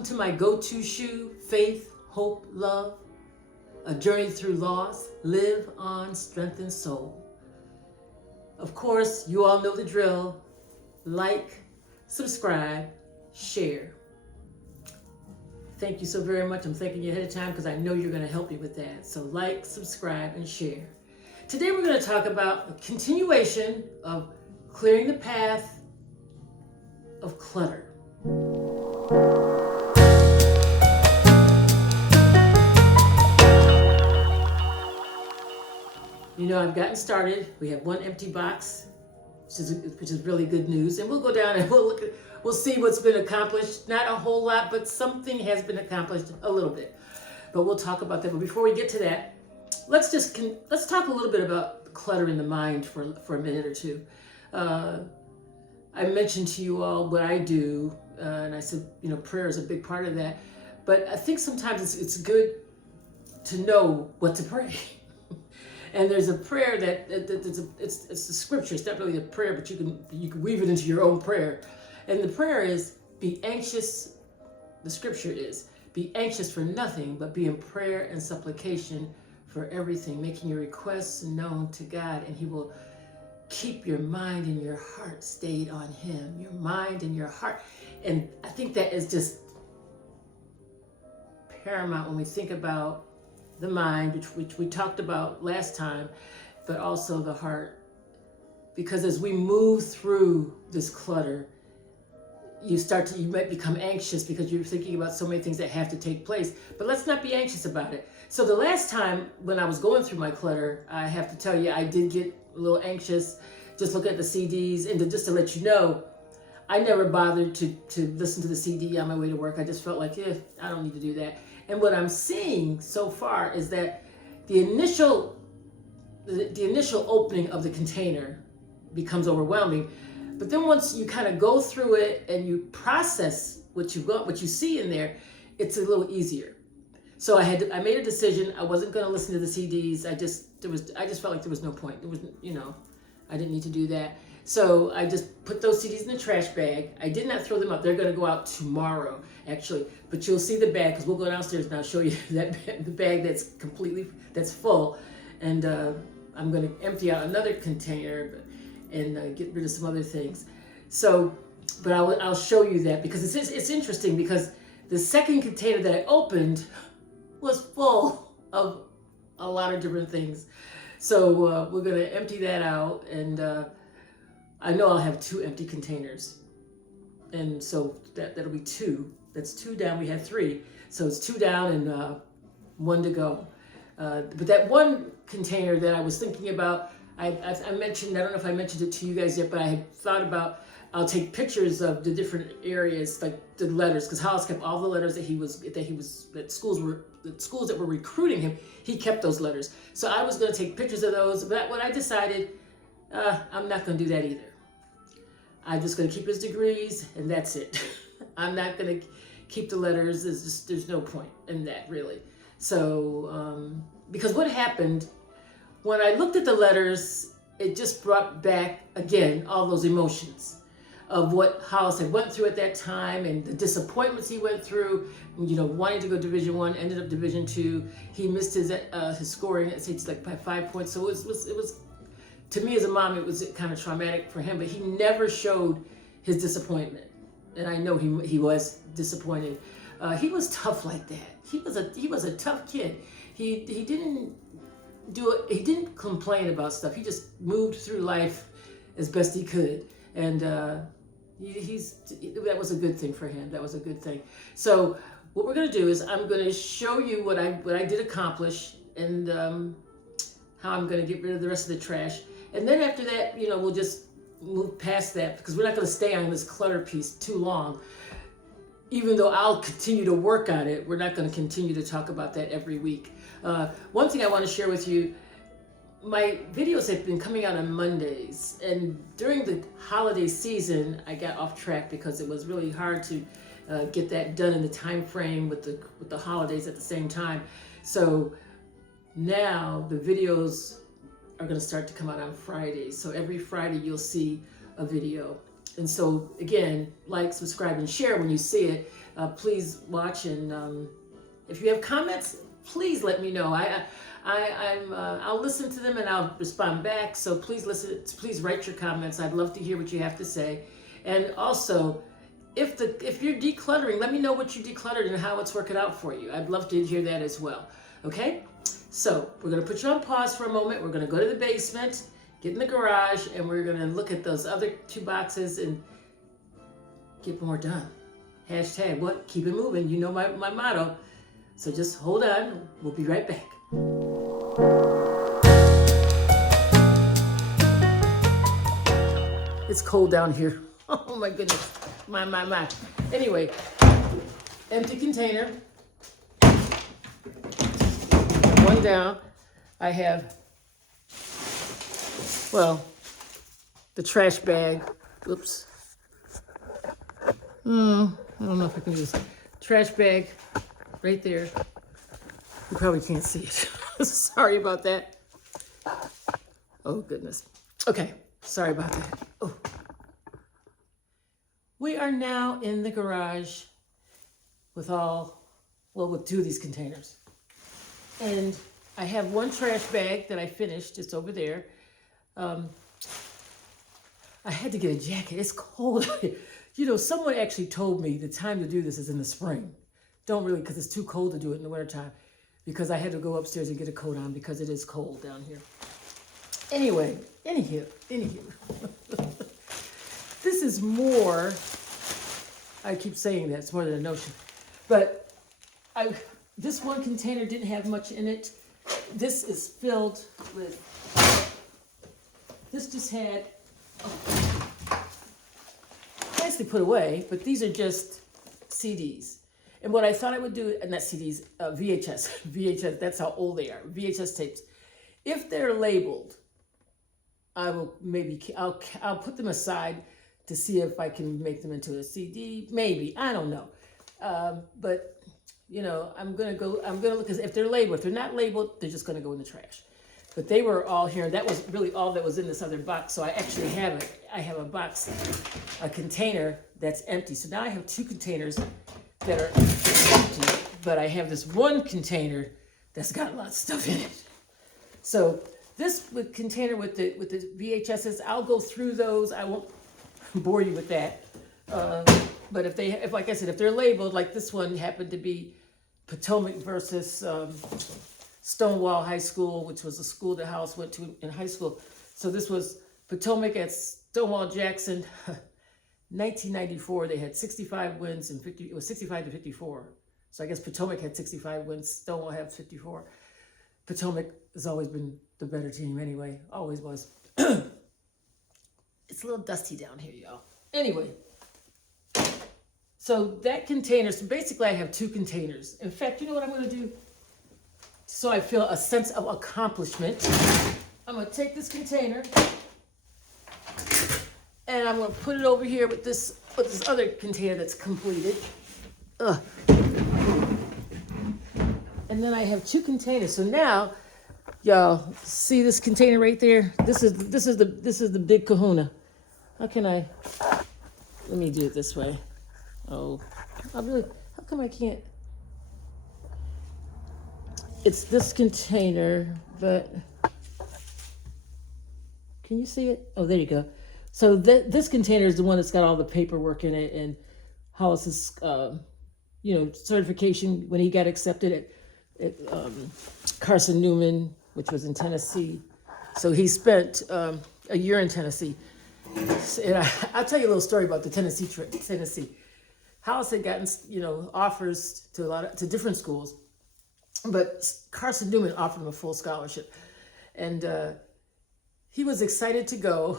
Welcome to my go-to shoe, faith, hope, love, a journey through loss, live on, strengthen soul. Of course, you all know the drill. Like, subscribe, share. Thank you so very much. I'm thanking you ahead of time because I know you're going to help me with that. So like, subscribe, and share. Today we're going to talk about a continuation of clearing the path of clutter. You know, I've gotten started. We have one empty box, which is really good news. And we'll go down and we'll see what's been accomplished. Not a whole lot, but something has been accomplished a little bit. But we'll talk about that. But before we get to that, let's talk a little bit about clutter in the mind for a minute or two. I mentioned to you all what I do, and I said, you know, prayer is a big part of that. But I think sometimes it's good to know what to pray. And there's a prayer that it's the scripture. It's not really a prayer, but you can weave it into your own prayer. And the prayer is, be anxious. The scripture is, be anxious for nothing, but be in prayer and supplication for everything, making your requests known to God, and He will keep your mind and your heart stayed on Him. Your mind and your heart. And I think that is just paramount when we think about the mind, which we talked about last time, but also the heart. Because as we move through this clutter, you might become anxious because you're thinking about so many things that have to take place. But let's not be anxious about it. So the last time when I was going through my clutter, I have to tell you, I did get a little anxious, just looking at the CDs. And just to let you know, I never bothered to listen to the CD on my way to work. I just felt like, I don't need to do that. And what I'm seeing so far is that the initial opening of the container becomes overwhelming. But then once you kind of go through it and you process what you see in there, it's a little easier. So I made a decision. I wasn't going to listen to the CDs. I just felt like there was no point. There was, I didn't need to do that. So I just put those CDs in the trash bag. I did not throw them out. They're going to go out tomorrow, actually. But you'll see the bag, because we'll go downstairs and I'll show you the bag that's full. And I'm going to empty out another container and get rid of some other things. So, but I'll show you that, because it's interesting, because the second container that I opened was full of a lot of different things. So we're going to empty that out, and I know I'll have 2 empty containers. And so that'll be 2. That's 2 down. We had 3. So it's 2 down and 1 to go. But that one container that I was thinking about, I mentioned, I don't know if I mentioned it to you guys yet, but I had thought about, I'll take pictures of the different areas, like the letters, because Hollis kept all the letters that schools that were recruiting him, he kept those letters. So I was going to take pictures of those, but when I decided, I'm not going to do that either. I'm just going to keep his degrees, and that's it. I'm not going to keep the letters. There's no point in that, really. So, because what happened, when I looked at the letters, it just brought back, again, all those emotions of what Hollis had went through at that time, and the disappointments he went through, wanting to go Division I, ended up Division II. He missed his scoring, it's like by 5 points. So it was, to me as a mom, it was kind of traumatic for him, but he never showed his disappointment. And I know he was disappointed. He was tough like that. He was a tough kid. He didn't complain about stuff. He just moved through life as best he could. And that was a good thing for him. That was a good thing. So what we're going to do is I'm going to show you what I did accomplish, and how I'm going to get rid of the rest of the trash. And then after that, we'll just move past that, because we're not going to stay on this clutter piece too long. Even though I'll continue to work on it, we're not going to continue to talk about that every week. One thing I want to share with you, my videos have been coming out on Mondays, and during the holiday season, I got off track because it was really hard to get that done in the time frame with the holidays at the same time. So now the videos are going to start to come out on Fridays. So every Friday you'll see a video. And so again, like, subscribe, and share when you see it. Please watch, and if you have comments, please let me know. I'll listen to them and I'll respond back. So please listen. Please write your comments. I'd love to hear what you have to say. And also, if you're decluttering, let me know what you decluttered and how it's working out for you. I'd love to hear that as well. Okay? So we're gonna put you on pause for a moment. We're gonna go to the basement, get in the garage, and we're gonna look at those other 2 boxes and get more done. Hashtag what? Keep it moving. You know my motto. So just hold on. We'll be right back. It's cold down here. Oh my goodness. My. Anyway, empty container. One down. I have, well, the trash bag. Oops. I don't know if I can use trash bag right there. You probably can't see it. Sorry about that. Oh goodness. Okay, sorry about that. Oh. We are now in the garage with 2 of these containers. And I have 1 trash bag that I finished. It's over there. I had to get a jacket. It's cold. You know, someone actually told me the time to do this is in the spring. Don't really, because it's too cold to do it in the wintertime. Because I had to go upstairs and get a coat on because it is cold down here. Anyway, anywho. This is more, I keep saying that, it's more than a notion. But this 1 container didn't have much in it. This is filled with, this just had, nicely put away, but these are just CDs. And what I thought I would do, and not CDs, VHS, that's how old they are, VHS tapes. If they're labeled, I will I'll put them aside to see if I can make them into a CD, maybe, I don't know. But, you know, I'm gonna look, because if they're labeled, if they're not labeled, they're just gonna go in the trash. But they were all here, and that was really all that was in this other box, so I actually have it. I have a container that's empty. So now I have 2 containers that are empty, but I have this 1 container that's got a lot of stuff in it. So this container with the VHSs, I'll go through those. I won't bore you with that. But if like I said, if they're labeled, like this one happened to be Potomac versus Stonewall High School, which was a school that House went to in high school. So this was Potomac at Stonewall Jackson. 1994, they had 65 wins and it was 65 to 54. So I guess Potomac had 65 wins, Stonewall had 54. Potomac has always been the better team anyway, always was. It's a little dusty down here, y'all. Anyway, so that container, so basically I have 2 containers. In fact, you know what I'm gonna do? So I feel a sense of accomplishment. I'm gonna take this container and I'm gonna put it over here with this other container that's completed. And then I have 2 containers. So now, y'all see this container right there? This is the big kahuna. How can I? Let me do it this way. Oh, how come I can't? It's this container, but can you see it? Oh, there you go. So this container is the one that's got all the paperwork in it and Hollis's, certification when he got accepted at Carson Newman, which was in Tennessee. So he spent a year in Tennessee. And I'll tell you a little story about the Tennessee trip. Hollis had gotten, offers to different schools, but Carson Newman offered him a full scholarship, and he was excited to go.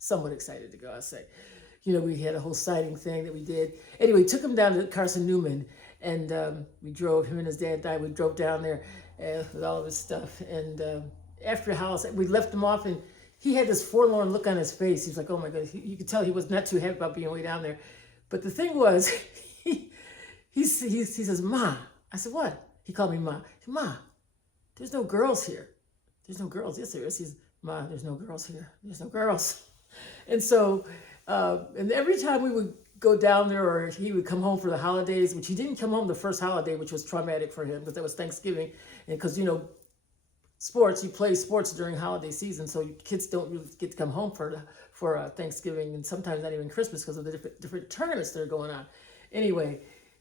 Somewhat excited to go, I'll say. We had a whole signing thing that we did. Anyway, took him down to Carson Newman, and we drove, him and his dad died, we drove down there with all of his stuff. And after Hollis, we left him off, and he had this forlorn look on his face. He was like, oh my God, you could tell he was not too happy about being way down there. But the thing was, he says, Ma. I said, what? He called me Ma. Said, Ma, there's no girls here. There's no girls. Yes, there is. He says, Ma, there's no girls here. There's no girls. And so, and every time we would go down there, or he would come home for the holidays, which he didn't come home the first holiday, which was traumatic for him because that was Thanksgiving. And because, sports, you play sports during holiday season, so kids don't really get to come home for Thanksgiving, and sometimes not even Christmas because of the different tournaments that are going on. Anyway,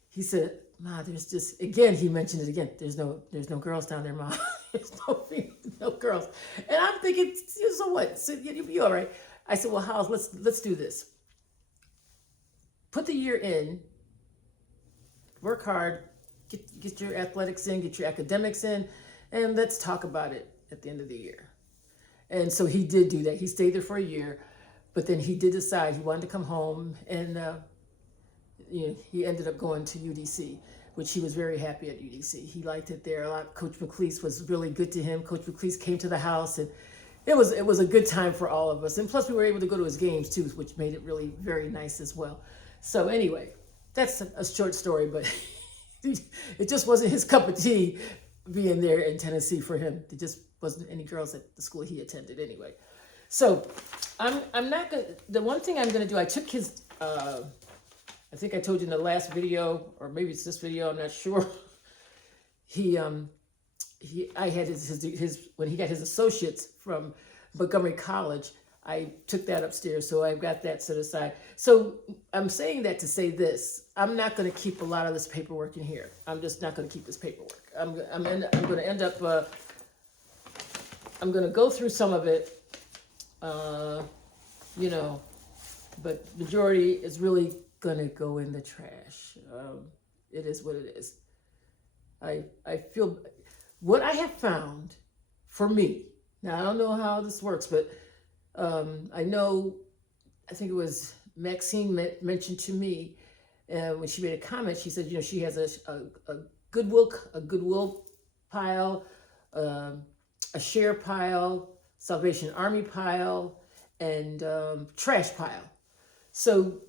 he said, "Ma, there's just," again, he mentioned it again. There's no girls down there, Ma. There's no girls. And I'm thinking, so what? So you'll be all right. I said, well, Howes, let's do this. Put the year in, work hard, get your athletics in, get your academics in, and let's talk about it at the end of the year. And so he did do that. He stayed there for a year, but then he did decide he wanted to come home, and he ended up going to UDC, which he was very happy at UDC. He liked it there a lot. Coach McLeese was really good to him. Coach McLeese came to the house, and it was a good time for all of us. And plus, we were able to go to his games too, which made it really very nice as well. So anyway, that's a short story, but it just wasn't his cup of tea being there in Tennessee for him. There just wasn't any girls at the school he attended anyway. So I'm not gonna. The one thing I'm gonna do, I took his. I think I told you in the last video, or maybe it's this video, I'm not sure. I had his when he got his associates from Montgomery College, I took that upstairs, so I've got that set aside. So I'm saying that to say this: I'm not going to keep a lot of this paperwork in here. I'm just not going to keep this paperwork. I'm going to end up. I'm going to go through some of it, but majority is really going to go in the trash. It is what it is. I feel what I have found for me. Now I don't know how this works, but I think it was Maxine mentioned to me when she made a comment. She said, she has a Goodwill pile, a share pile, Salvation Army pile, and trash pile. So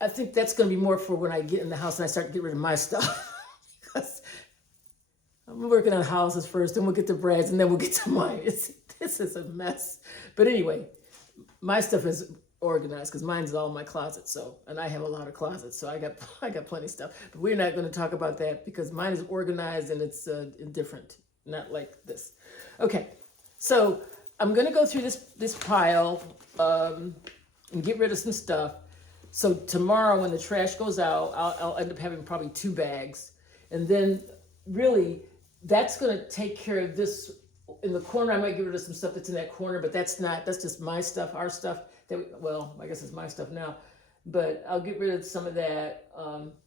I think that's going to be more for when I get in the house and I start to get rid of my stuff. Because I'm working on houses first, then we'll get to Brad's, and then we'll get to mine. This is a mess. But anyway, my stuff is organized because mine's all in my closet. And I have a lot of closets, so I got plenty of stuff. But we're not going to talk about that because mine is organized and it's different, not like this. Okay, so I'm going to go through this pile and get rid of some stuff. So tomorrow when the trash goes out, I'll end up having probably 2 bags, and then really that's going to take care of this. In the corner, I might get rid of some stuff that's in that corner, but that's just my stuff, our stuff. I guess it's my stuff now, but I'll get rid of some of that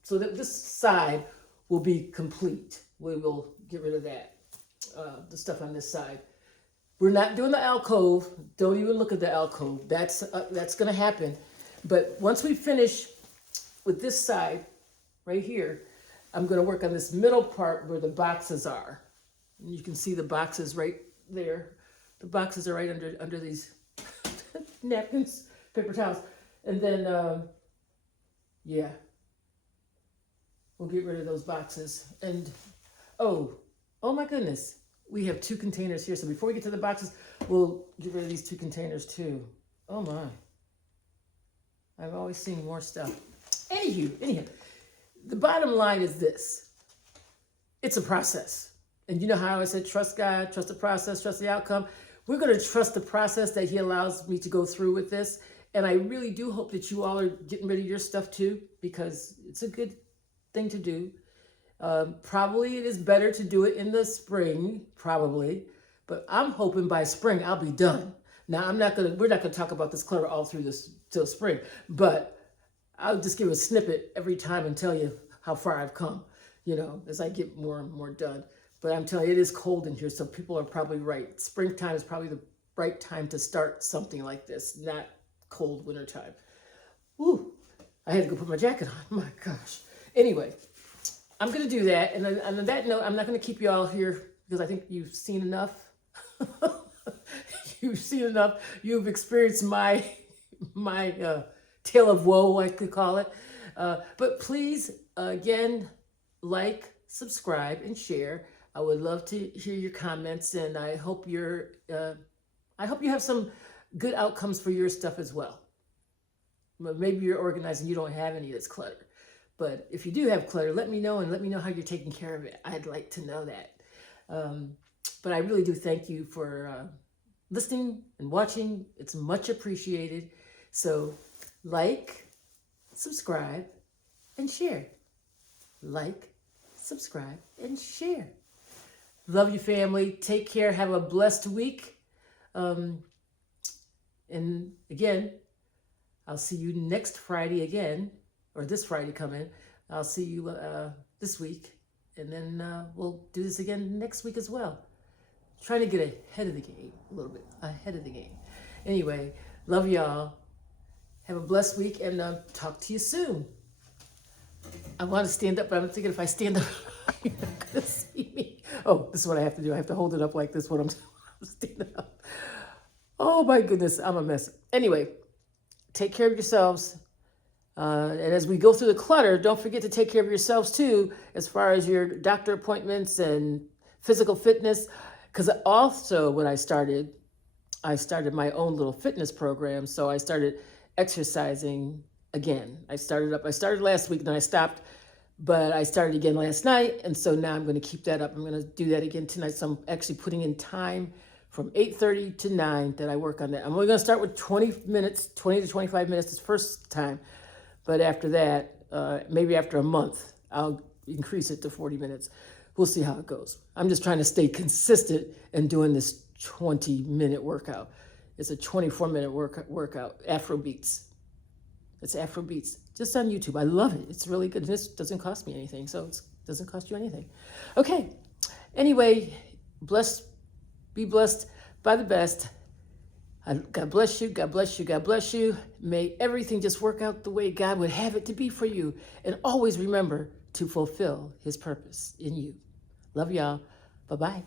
so that this side will be complete. We will get rid of that, the stuff on this side. We're not doing the alcove. Don't even look at the alcove. That's going to happen. But once we finish with this side right here, I'm going to work on this middle part where the boxes are. And you can see the boxes right there. The boxes are right under these napkins, paper towels. And then, we'll get rid of those boxes. And, oh my goodness. We have 2 containers here. So before we get to the boxes, we'll get rid of these 2 containers too. Oh my. I've always seen more stuff. Anywho, the bottom line is this. It's a process. And you know how I always said, trust God, trust the process, trust the outcome. We're going to trust the process that he allows me to go through with this. And I really do hope that you all are getting rid of your stuff too, because it's a good thing to do. Probably it is better to do it in the spring, probably. But I'm hoping by spring I'll be done. Now, we're not going to talk about this clutter all through this till spring, but I'll just give a snippet every time and tell you how far I've come, as I get more and more done. But I'm telling you, it is cold in here, so people are probably right. Springtime is probably the right time to start something like this, not cold wintertime. Ooh, I had to go put my jacket on. My gosh. Anyway, I'm going to do that. And on that note, I'm not going to keep you all here because I think you've seen enough. You've seen enough. You've experienced my tale of woe, I could call it. But please, again, like, subscribe, and share. I would love to hear your comments, and I hope you have some good outcomes for your stuff as well. Maybe you're organized and you don't have any that's clutter. But if you do have clutter, let me know, and let me know how you're taking care of it. I'd like to know that. But I really do thank you for listening and watching. It's much appreciated. So like, subscribe, and share. Like, subscribe, and share. Love you, family. Take care. Have a blessed week. And again, I'll see you next Friday again, or this Friday coming. I'll see you this week, and then we'll do this again next week as well. Trying to get ahead of the game, a little bit ahead of the game. Anyway, love y'all. Have a blessed week, and talk to you soon. I want to stand up, but I'm thinking if I stand up, you're not going to see me. Oh, this is what I have to do. I have to hold it up like this when I'm standing up. Oh my goodness, I'm a mess. Anyway, take care of yourselves. And as we go through the clutter, don't forget to take care of yourselves too, as far as your doctor appointments and physical fitness. Because also when I started my own little fitness program. So I started exercising again. I started last week, then I stopped, but I started again last night. And so now I'm going to keep that up. I'm going to do that again tonight. So I'm actually putting in time from 8:30 to 9 that I work on that. I'm only going to start with 20 to 25 minutes this first time. But after that, maybe after a month, I'll increase it to 40 minutes. We'll see how it goes. I'm just trying to stay consistent in doing this 20-minute workout. It's a 24-minute workout, Afro Beats. It's Afro Beats, just on YouTube. I love it. It's really good. This doesn't cost me anything, so it doesn't cost you anything. Okay. Anyway, be blessed by the best. God bless you. God bless you. God bless you. May everything just work out the way God would have it to be for you. And always remember to fulfill his purpose in you. Love y'all. Bye-bye.